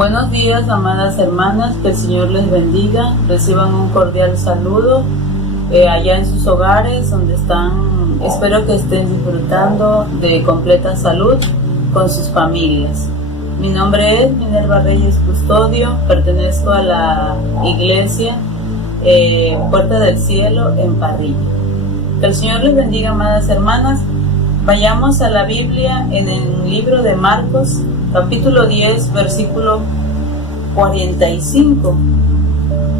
Buenos días, amadas hermanas, que el Señor les bendiga. Reciban un cordial saludo allá en sus hogares donde están. Espero que estén disfrutando de completa salud con sus familias. Mi nombre es Minerva Reyes Custodio, pertenezco a la iglesia Puerta del Cielo en Parrilla. Que el Señor les bendiga, amadas hermanas. Vayamos a la Biblia en el libro de Marcos, capítulo 10, versículo 45.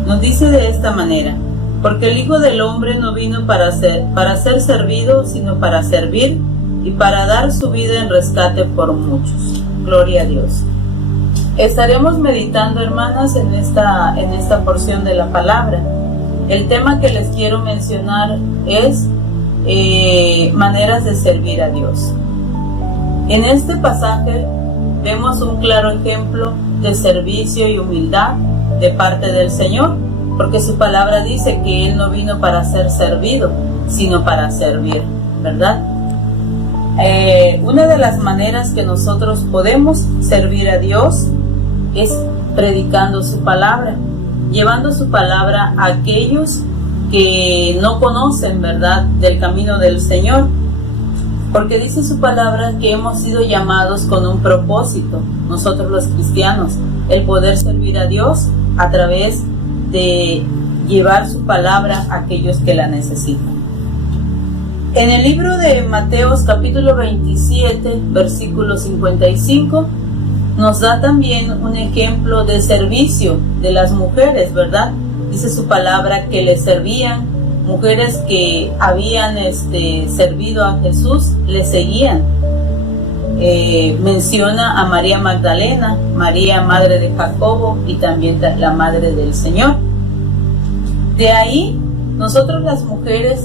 Nos dice de esta manera: porque el Hijo del Hombre no vino para ser servido, sino para servir y para dar su vida en rescate por muchos. Gloria a Dios. Estaremos meditando, hermanas, en esta porción de la palabra. El tema que les quiero mencionar es maneras de servir a Dios. En este pasaje vemos un claro ejemplo de servicio y humildad de parte del Señor, porque su palabra dice que Él no vino para ser servido, sino para servir, ¿verdad? Una de las maneras que nosotros podemos servir a Dios es predicando su palabra, llevando su palabra a aquellos que no conocen, ¿verdad?, del camino del Señor. Porque dice su palabra que hemos sido llamados con un propósito, nosotros los cristianos, el poder servir a Dios a través de llevar su palabra a aquellos que la necesitan. En el libro de Mateos capítulo 27, versículo 55, nos da también un ejemplo de servicio de las mujeres, ¿verdad? Dice su palabra que le servían. Mujeres que habían servido a Jesús le seguían. Menciona a María Magdalena, María madre de Jacobo y también la madre del Señor. De ahí nosotros las mujeres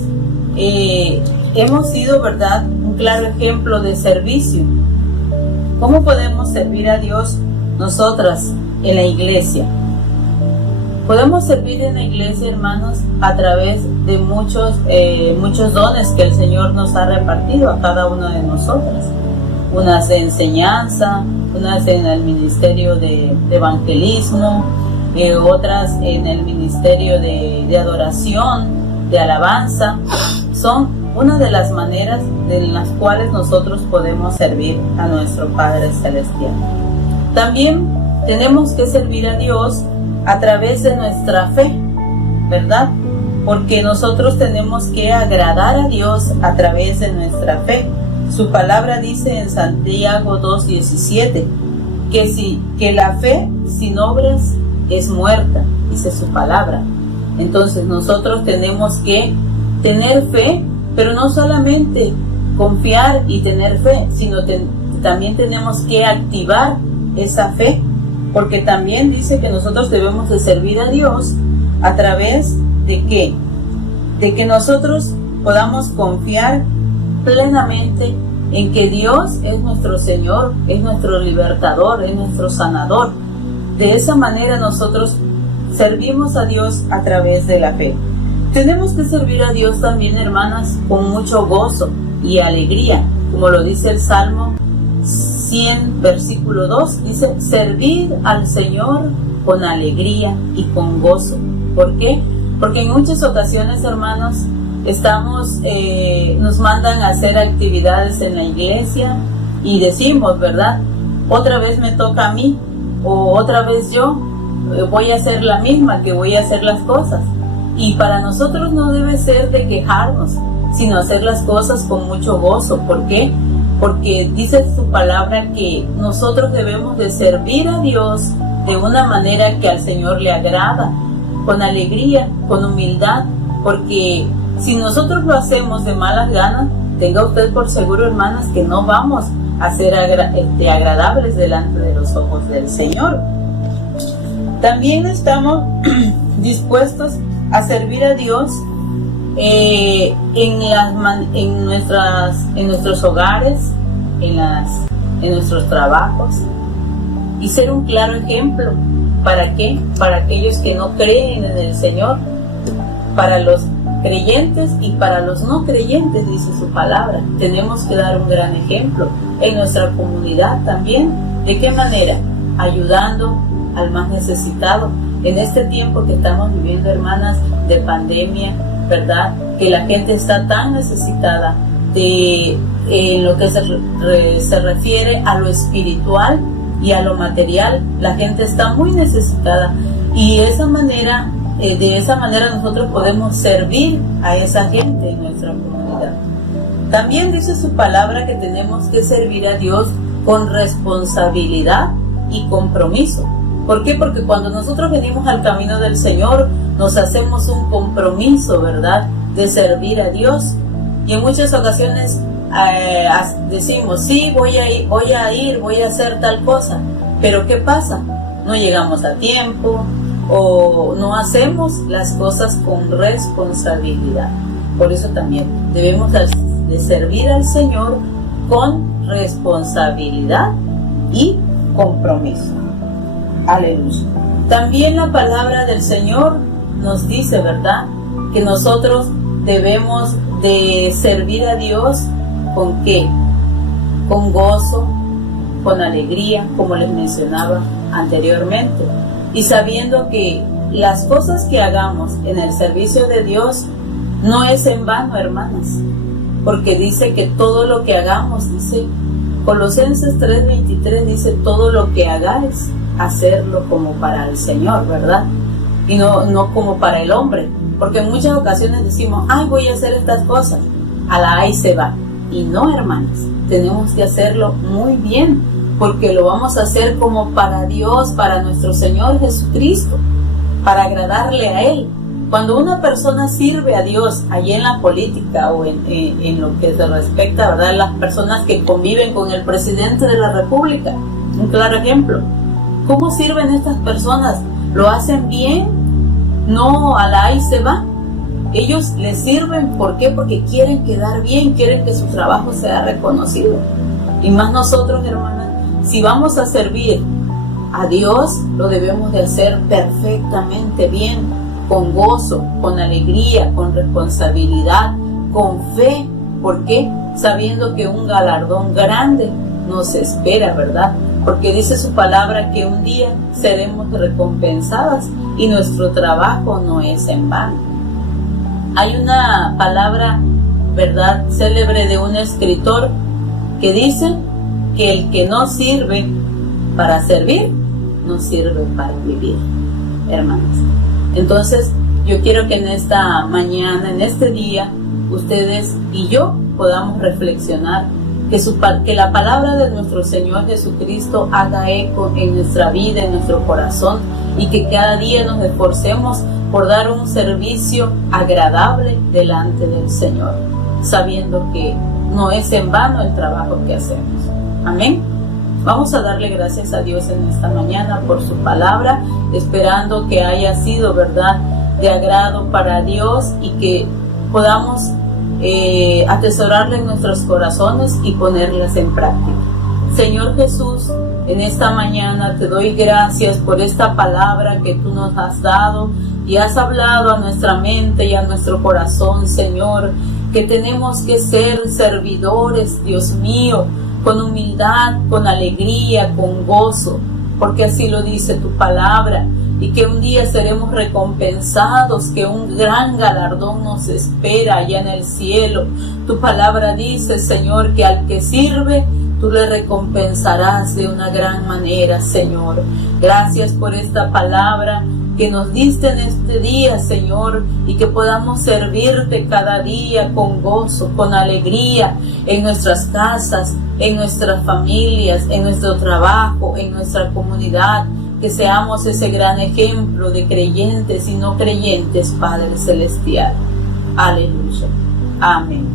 hemos sido, ¿verdad?, un claro ejemplo de servicio. ¿Cómo podemos servir a Dios nosotras en la iglesia? Podemos servir en la iglesia, hermanos, a través de muchos dones que el Señor nos ha repartido a cada una de nosotras. Unas de enseñanza, unas en el ministerio de evangelismo, otras en el ministerio de adoración, de alabanza. Son una de las maneras en las cuales nosotros podemos servir a nuestro Padre Celestial. También tenemos que servir a Dios a través de nuestra fe, ¿verdad? Porque nosotros tenemos que agradar a Dios a través de nuestra fe. Su palabra dice en Santiago 2:17 que la fe sin obras es muerta, dice su palabra. Entonces nosotros tenemos que tener fe, pero no solamente confiar y tener fe, sino también tenemos que activar esa fe. Porque también dice que nosotros debemos de servir a Dios a través de ¿qué? De que nosotros podamos confiar plenamente en que Dios es nuestro Señor, es nuestro libertador, es nuestro sanador. De esa manera nosotros servimos a Dios a través de la fe. Tenemos que servir a Dios también, hermanas, con mucho gozo y alegría, como lo dice el Salmo 100, versículo 2, dice: servid al Señor con alegría y con gozo. ¿Por qué? Porque en muchas ocasiones, hermanos, nos mandan a hacer actividades en la iglesia y decimos, ¿verdad?, otra vez me toca a mí, o otra vez yo voy a hacer la misma, que voy a hacer las cosas. Y para nosotros no debe ser de quejarnos, sino hacer las cosas con mucho gozo. ¿Por qué? Porque dice su palabra que nosotros debemos de servir a Dios de una manera que al Señor le agrada, con alegría, con humildad, porque si nosotros lo hacemos de malas ganas, tenga usted por seguro, hermanas, que no vamos a ser agradables delante de los ojos del Señor. También estamos dispuestos a servir a Dios en nuestros hogares, en nuestros trabajos, y ser un claro ejemplo. ¿Para qué? Para aquellos que no creen en el Señor, para los creyentes y para los no creyentes, dice su palabra. Tenemos que dar un gran ejemplo en nuestra comunidad también. ¿De qué manera? ayudando al más necesitado. En este tiempo que estamos viviendo, hermanas, de pandemia, ¿verdad? Que la gente está tan necesitada de lo que se refiere a lo espiritual y a lo material. La gente está muy necesitada y de esa manera nosotros podemos servir a esa gente en nuestra comunidad. También dice su palabra que tenemos que servir a Dios con responsabilidad y compromiso. ¿Por qué? Porque cuando nosotros venimos al camino del Señor, nos hacemos un compromiso, ¿verdad?, de servir a Dios. Y en muchas ocasiones decimos, sí, voy a hacer tal cosa. Pero ¿qué pasa? No llegamos a tiempo o no hacemos las cosas con responsabilidad. Por eso también debemos de servir al Señor con responsabilidad y compromiso. Aleluya. También la palabra del Señor nos dice, ¿verdad?, que nosotros debemos de servir a Dios ¿con qué? Con gozo, con alegría, como les mencionaba anteriormente. Y sabiendo que las cosas que hagamos en el servicio de Dios no es en vano, hermanas, porque dice que todo lo que hagamos, dice Colosenses 3:23, dice todo lo que hagáis, hacerlo como para el Señor, ¿verdad? Y no como para el hombre, porque en muchas ocasiones decimos, ay, voy a hacer estas cosas, a la ahí se va. Y no, hermanas, tenemos que hacerlo muy bien, porque lo vamos a hacer como para Dios, para nuestro Señor Jesucristo, para agradarle a Él. Cuando una persona sirve a Dios allí en la política o en lo que se respecta, ¿verdad?, las personas que conviven con el presidente de la República, un claro ejemplo. ¿Cómo sirven estas personas? ¿Lo hacen bien? No, a la ahí se va. Ellos les sirven, ¿por qué? Porque quieren quedar bien, quieren que su trabajo sea reconocido. Y más nosotros, hermanas, si vamos a servir a Dios, lo debemos de hacer perfectamente bien, con gozo, con alegría, con responsabilidad, con fe. ¿Por qué? Sabiendo que un galardón grande nos espera, ¿verdad? Porque dice su palabra que un día seremos recompensadas y nuestro trabajo no es en vano. Hay una palabra, ¿verdad?, célebre de un escritor que dice que el que no sirve para servir, no sirve para vivir, hermanas. Entonces, yo quiero que en esta mañana, en este día, ustedes y yo podamos reflexionar que la palabra de nuestro Señor Jesucristo haga eco en nuestra vida, en nuestro corazón, y que cada día nos esforcemos por dar un servicio agradable delante del Señor, sabiendo que no es en vano el trabajo que hacemos. Amén. Vamos a darle gracias a Dios en esta mañana por su palabra, esperando que haya sido, ¿verdad?, de agrado para Dios y que podamos atesorarla en nuestros corazones y ponerlas en práctica. Señor Jesús, en esta mañana te doy gracias por esta palabra que tú nos has dado y has hablado a nuestra mente y a nuestro corazón, Señor, que tenemos que ser servidores, Dios mío, con humildad, con alegría, con gozo, porque así lo dice tu palabra, y que un día seremos recompensados, que un gran galardón nos espera allá en el cielo. Tu palabra dice, Señor, que al que sirve, tú le recompensarás de una gran manera, Señor. Gracias por esta palabra que nos diste en este día, Señor, y que podamos servirte cada día con gozo, con alegría, en nuestras casas, en nuestras familias, en nuestro trabajo, en nuestra comunidad, que seamos ese gran ejemplo de creyentes y no creyentes, Padre Celestial. Aleluya. Amén.